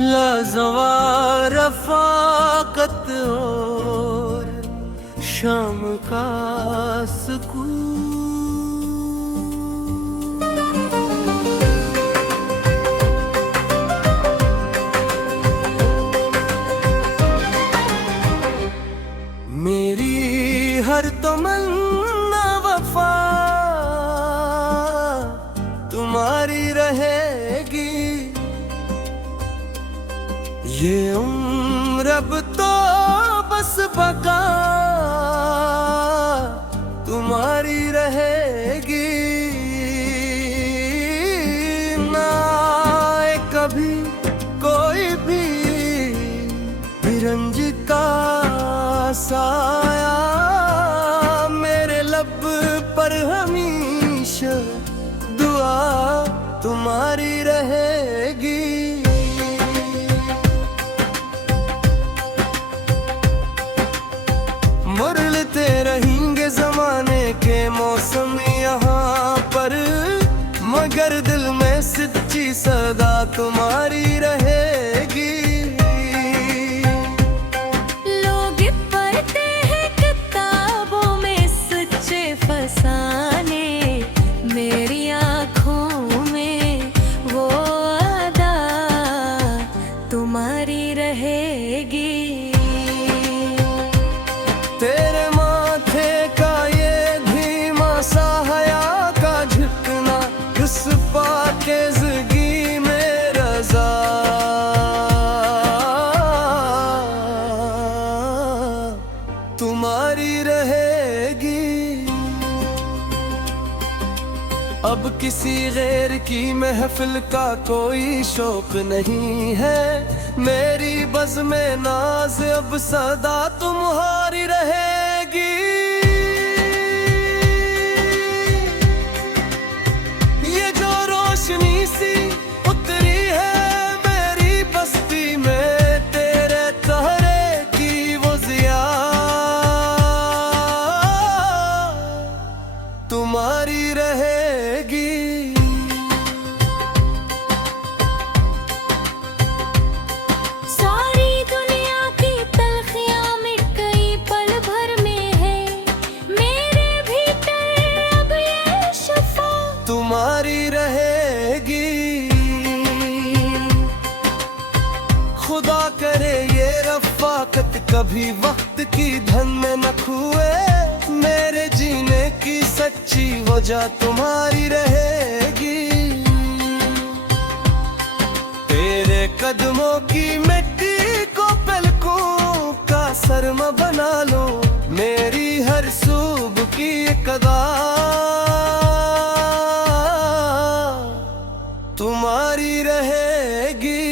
लाजवाब रफ़ाक़त और शाम का सुकून। मेरी हर तमन्ना वफ़ा तुम्हारी रहेगी। ये उम्र अब तो बस बका तुम्हारी रहेगी। ना आए कभी कोई भी रंज का साया मेरे लब पर हमेशा दुआ तुम्हारी रहेगी। मुरलते रहेंगे जमाने के मौसम यहाँ पर, मगर दिल में सच्ची सदा तुम्हारी रहेगी। लोग पढ़ते हैं किताबों में सच्चे फसाने, मेरी आँखों में वो अदा तुम्हारी रहेगी। तेरे माथे का ये धीमा सा हया का झुकना, उस पाकीज़गी में रज़ा तुम्हारी रहेगी। अब किसी गैर की महफिल का कोई शौक नहीं है, मेरी बज़्म में नाज अब सदा तुम्हारी रहेगी। ये जो रोशनी सी उतरी है मेरी बस्ती में, तेरे चेहरे की वो ज़िया तुम्हारी रहेगी। सारी दुनिया की तलखियां मिट गई पल भर में है, मेरे भीतर अब ये शफा तुम्हारी रहेगी। खुदा करे ये रफ़ाक़त कभी वक्त की धन में न खोए, मेरे जीने की सच्ची वजह तुम्हारी रहेगी। तेरे कदमों की मिट्टी को पलकों का सरमा बना लो, मेरी हर सुबह की कदा तुम्हारी रहेगी।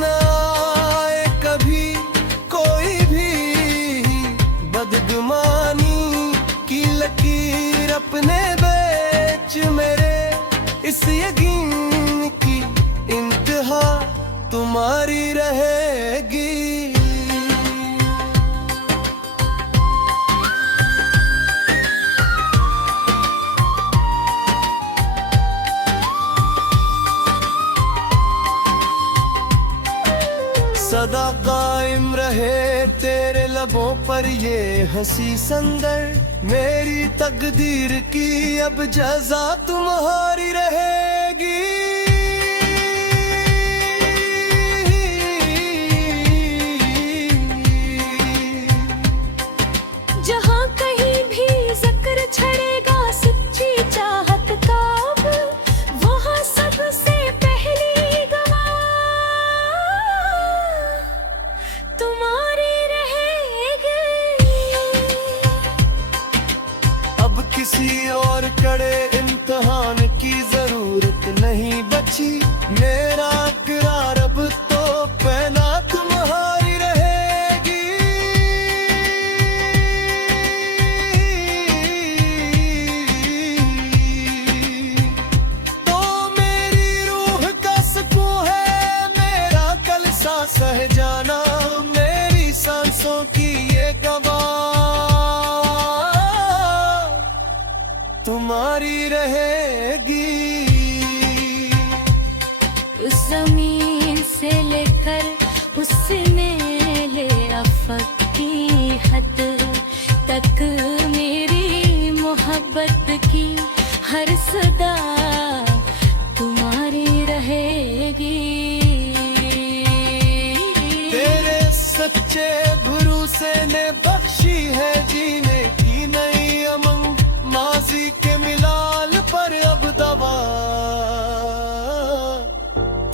ना आए कभी कोई भी बदगुमानी की लकीर अपने बेच मेरे, इस यकीन की इंतहा तुम्हारी रहेगी। सदा कायम रहे तेरे लबों पर ये हंसी संदर, मेरी तकदीर की अब जज़ा तुम्हारी रहेगी। जहाँ कहीं भी ज़िक्र छड़ेगा सच्ची चाहत का, वहाँ सबसे पहली गवाह तुम्हारी रहेगी। अब किसी और कड़े इम्तिहान की जरूरत नहीं बची, मेरा इकरार अब तो पहला तुम्हारी रहेगी। तो मेरी रूह का सुकून है मेरा कल सा सह जाना, मेरी सांसों की ये गवाह तुम्हारी रहेगी। उफक की हद तक मेरी मोहब्बत की हर सदा तुम्हारी रहेगी। तेरे सच्चे भरोसे ने बख्शी है जीने की नई अमंग, माजी के मिलाल पर अब दवा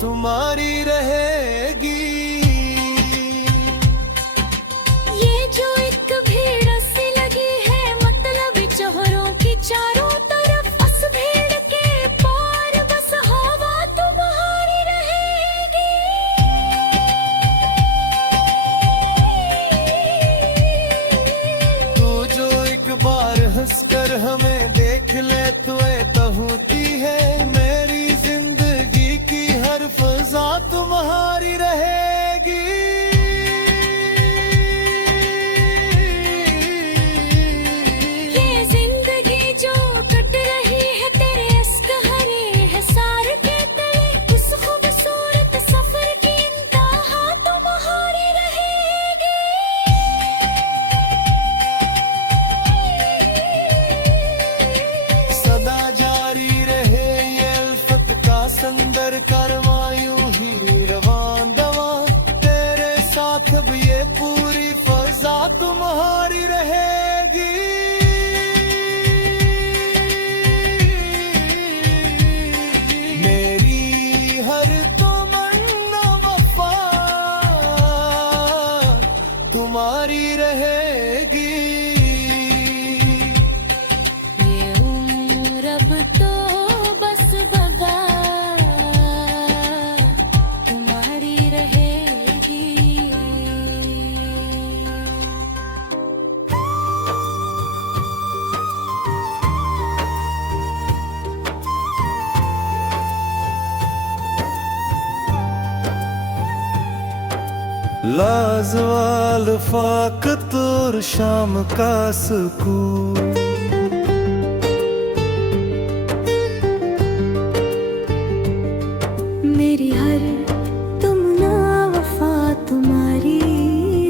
तुम्हारी रहेगी। ये जो एक भीड़ सी लगी है मतलब चोरों की चारों तरफ, उस भीड़ के पार बस हवा तुम्हारी रहेगी। तू जो एक बार हंसकर हमें देख ले तो तो होती है, मेरी जिंदगी की हर फजा तुम्हारी रहेगी। ये जिंदगी जो कट रही है तेरे इश्क हरे है सार के तले, इस खूबसूरत सफर की इंतहा तुम्हारी रहेगी। सदा जारी रहे ये अल्फत का संदर कारवां यूं ही रवां दवा, तेरे साथ अब ये पूरी फजा तुम्हारी रहेगी। मेरी हर तमन्ना वफा तुम्हारी रहेगी। ये उम्र अब तो बस बगा तुम्हारी रहेगी। लाजवाल फाकत और शाम का सुकून, मेरी हर तुमना वफा तुम्हारी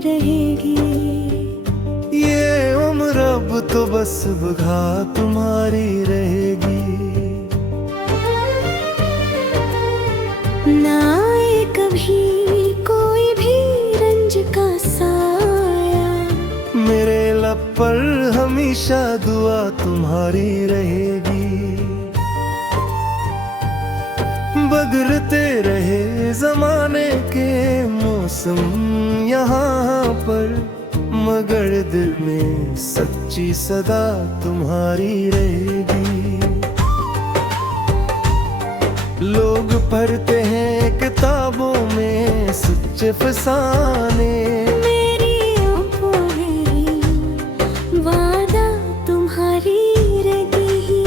रहेगी। ये उम्र अब तो बस बघा तुम्हारी रहेगी। ना आए कभी कोई भी रंज का साया, मेरे लब पर हमेशा दुआ तुम्हारी रहेगी। बदलते रहे जमाने के मौसम यहाँ पर, मगर दिल में सच्ची सदा तुम्हारी रहेगी। लोग पढ़ते हैं किताबों में सच्चे फसाने, मेरी आंखों में वादा तुम्हारी रहेगी।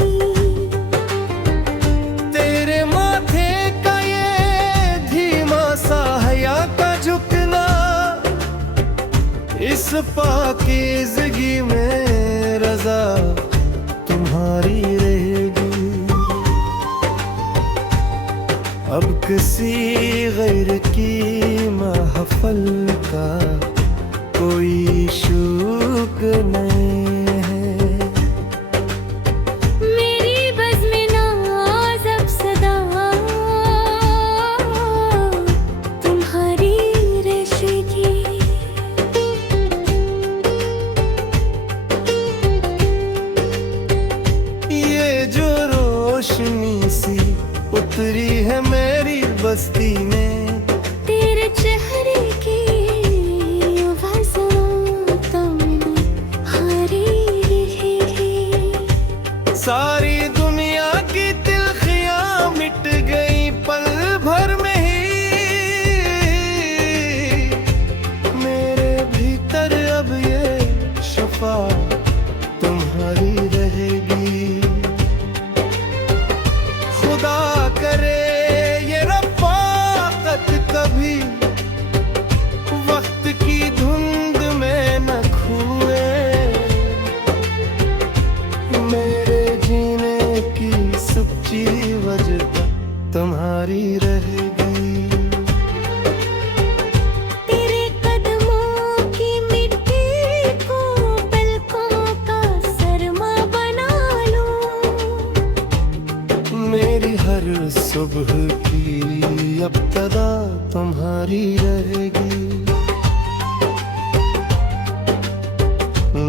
तेरे माथे का ये धीमा सा हया का झुकना, इस पाकीज़गी में रज़ा तुम्हारी रहेगी। अब किसी गैर की महफल का कोई शौक नहीं है। मेरी बज़्म नाज़ अब सदा तुम्हारी रहेगी। ये जो रोशनी सी उतरी है मेरी बस्ती में,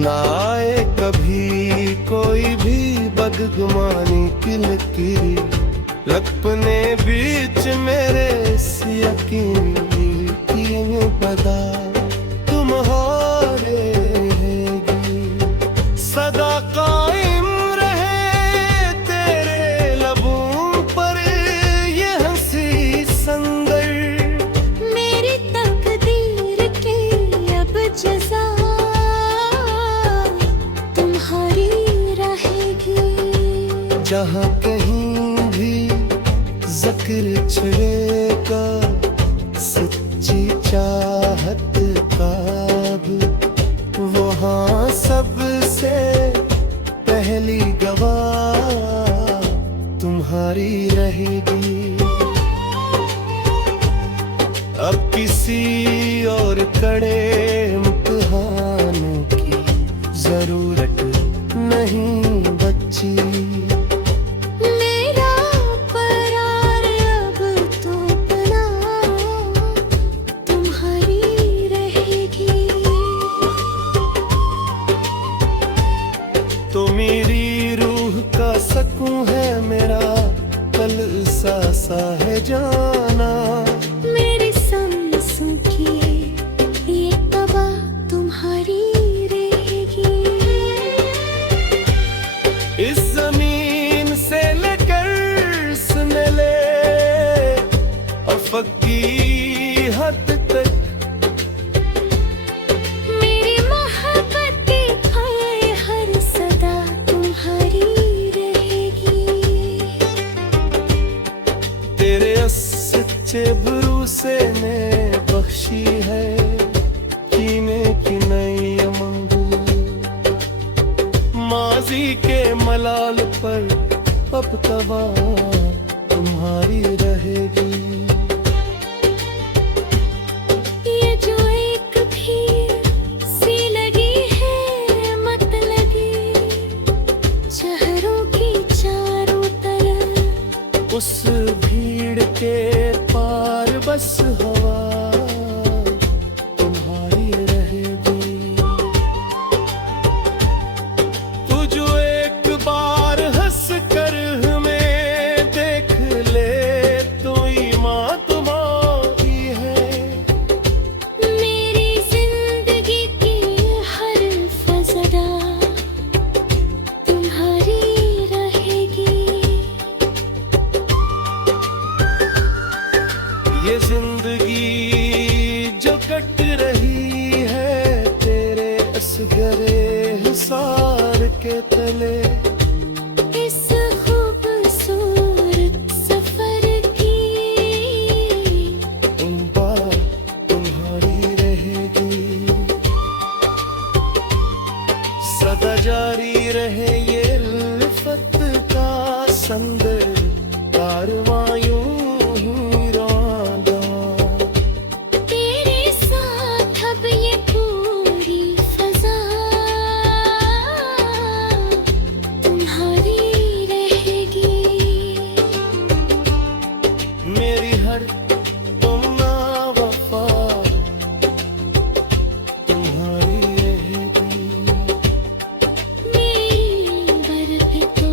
ना आए कभी कोई भी बदगुमानी की लकीर अपने बीच मेरे यकीन की पता तुम्हारे रहेगी सदा कायम रहे तेरे लबों पर ये हंसी संगर मेरी तकदीर की अब जज़ा तुम्हारी रहेगी। जहाँ कहीं भी जिक्र छिड़ेगा सच्ची चाहत का वहाँ सबसे पहली गवाह तुम्हारी रहेगी। अब किसी और कड़े इम्तिहानों की जरूरत नहीं बच्ची मेरा करार अब तो बना तुम्हारी रहेगी। तो मेरी रूह का सकून है मेरा कल सा है जाना मेरी सांसों की ये तबा तुम्हारी रहेगी। इस जमीन से लेकर सुनले अफक की हद तक मेरी मोहब्बत की खाए हर सदा तुम्हारी रहेगी। तेरे सच्चे भरोसे ने बख्शी है कीने की नई मंजिल माजी के मलाल पर अब तवा तुम्हारी रहेगी। ये जो एक भीड़ सी लगी है मत लगी शहरों की चारों तरफ उस भीड़ के पार बस हवा तुम्हारी रहेगी। तू जो एक बार हंस कर हमें देख ले तो ईमान तुम्हारी है। मेरी जिंदगी की हर फजरा तुम्हारी रहेगी। ये जिंदगी जो कट रही है तेरे असगरे हिसार के तले इस खूबसूरत सफर की उन बार तुम्हारी रहेगी। सदा जारी रहे ये उल्फत का संदर कारवां यूं ही रौंदा तेरे साथ अब ये पूरी फजा तुम्हारी रहेगी। मेरी हर तुमना वफा तुम्हारी रहेगी। मेरी बर्फ तो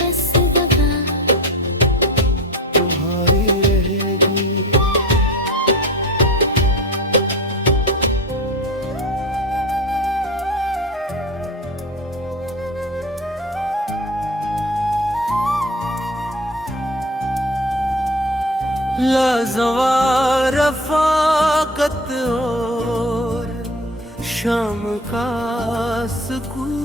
बस बगा तुम्हारी रहेगी। लाजवाब रफाकत और शाम का सुकून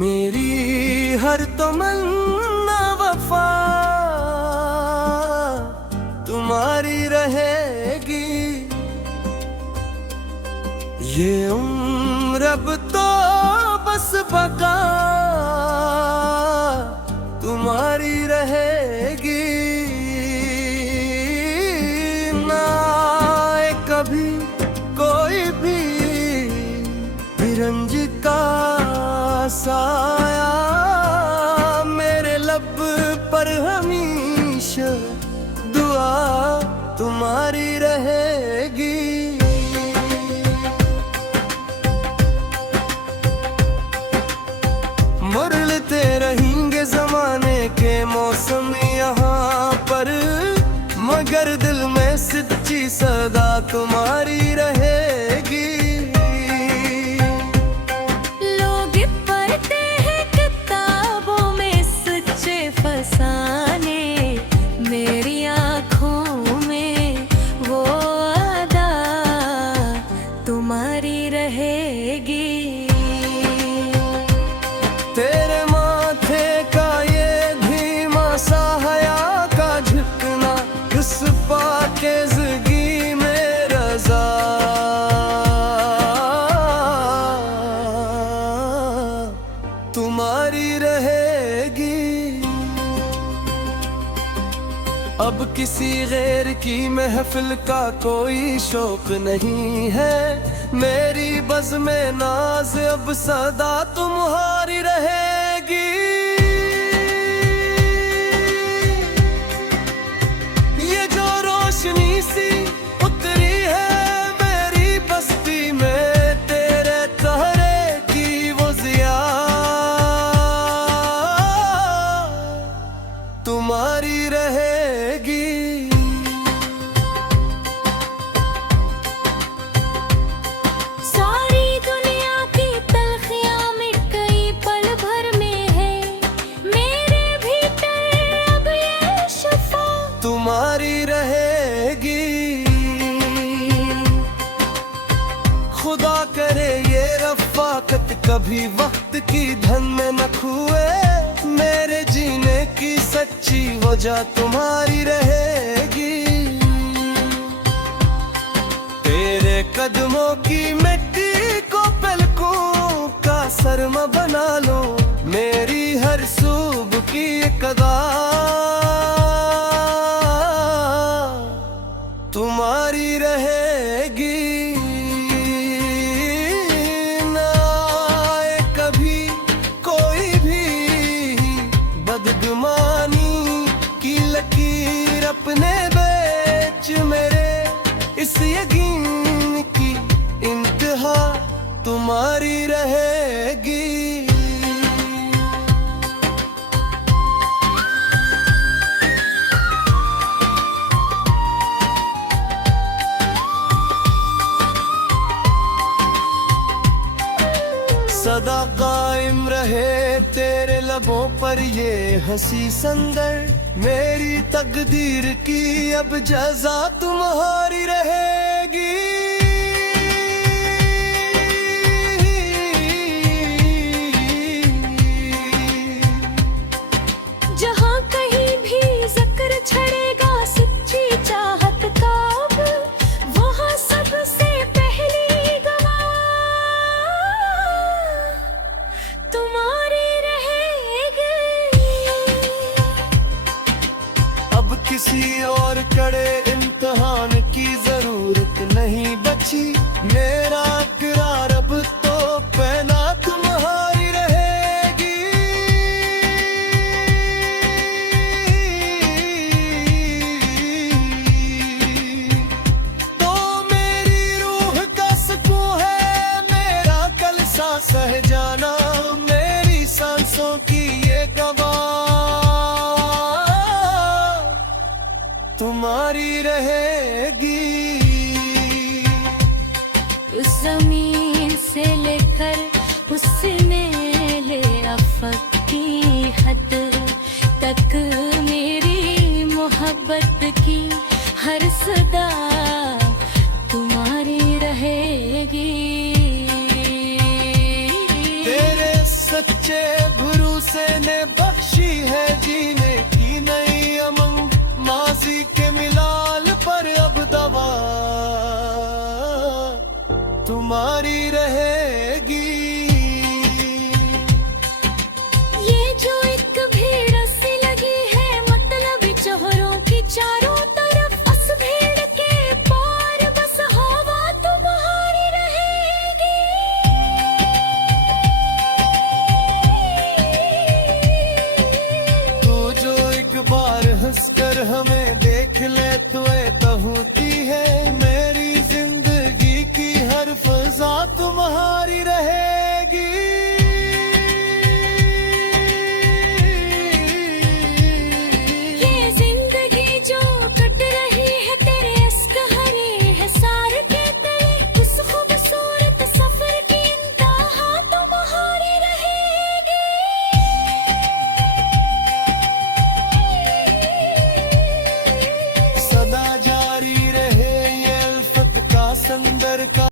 मेरी हर तमन्ना वफा तुम्हारी रहेगी। ये उम्र अब तो बस बका तुम्हारी रहेगी। ना आए कभी कोई भी रंज का साया मेरे लब मुरलते रहेंगे जमाने के मौसम यहाँ पर, मगर दिल में सच्ची सदा तुम्हारी रहेगी। लोग पढ़ते हैं किताबों में सच्चे फसाने, मेरी आँखों में वो अदा तुम्हारी रहेगी। तेरे माथे का ये धीमा सा हया का झुकना, इस पाकीज़गी में रज़ा तुम्हारी रहेगी। अब किसी गैर की महफिल का कोई शौक नहीं है, मेरी बज़्म में नाज अब सदा तुम्हारी रहेगी। ये जो रोशनी सी उतरी है मेरी बस्ती में, तेरे चेहरे की वो ज़िया तुम्हारी रहेगी। सारी दुनिया की तलखियां मिट गई पल भर में है, मेरे भीतर अब ये शफा तुम्हारी रहेगी। खुदा करे ये रफ़ाकत कभी वक्त की धन में न खुए, मेरे जीने की सच्ची वजह तुम्हारी रहेगी। तेरे कदमों की मिट्टी को पलकों का सरमा बना लो, मेरी हर सुबह की कदा तुम्हारी रहेगी। ना आए कभी कोई भी बदगुमानी की लकीर अपने बेच मेरे, इस यकीन की इंतहा तुम्हारी रहेगी। सदा कायम रहे तेरे लबों पर ये हंसी संदर, मेरी तकदीर की अब जज़ा तुम्हारी रहेगी। जहाँ कहीं भी ज़िक्र छड़ेगा सच्ची चाहत का, वहाँ सबसे पहली गवाह तुम्हारी रहेगी। अब किसी और कड़े इम्तिहान की जरूरत नहीं बची, मेरा इकरार अब तो पहना तुम्हारी रहेगी। तो मेरी रूह का सुकून है, मेरा कलसा सह जाना, मेरी सांसों की ये गवाह तुम्हारी रहेगी। उस जमीन से लेकर उस मेले अफक की हद तक, मेरी मोहब्बत की हर सदा तुम्हारी रहेगी। तेरे सच्चे भरोसे ने बख्शी है जीने की नई उमंग, माजी के मिलाल पर अब दवा तुम्हारी रहेगी। ये जो एक भीड़ सी लगी है, मतलब चेहरों की चारों तरफ, उस भीड़ के पार बस हवा तुम्हारी रहेगी। तू जो एक बार हंसकर हमें देख ले तो तो होती है, मेरी जिंदगी की हर फजा तुम्हारी रहेगी। सफर का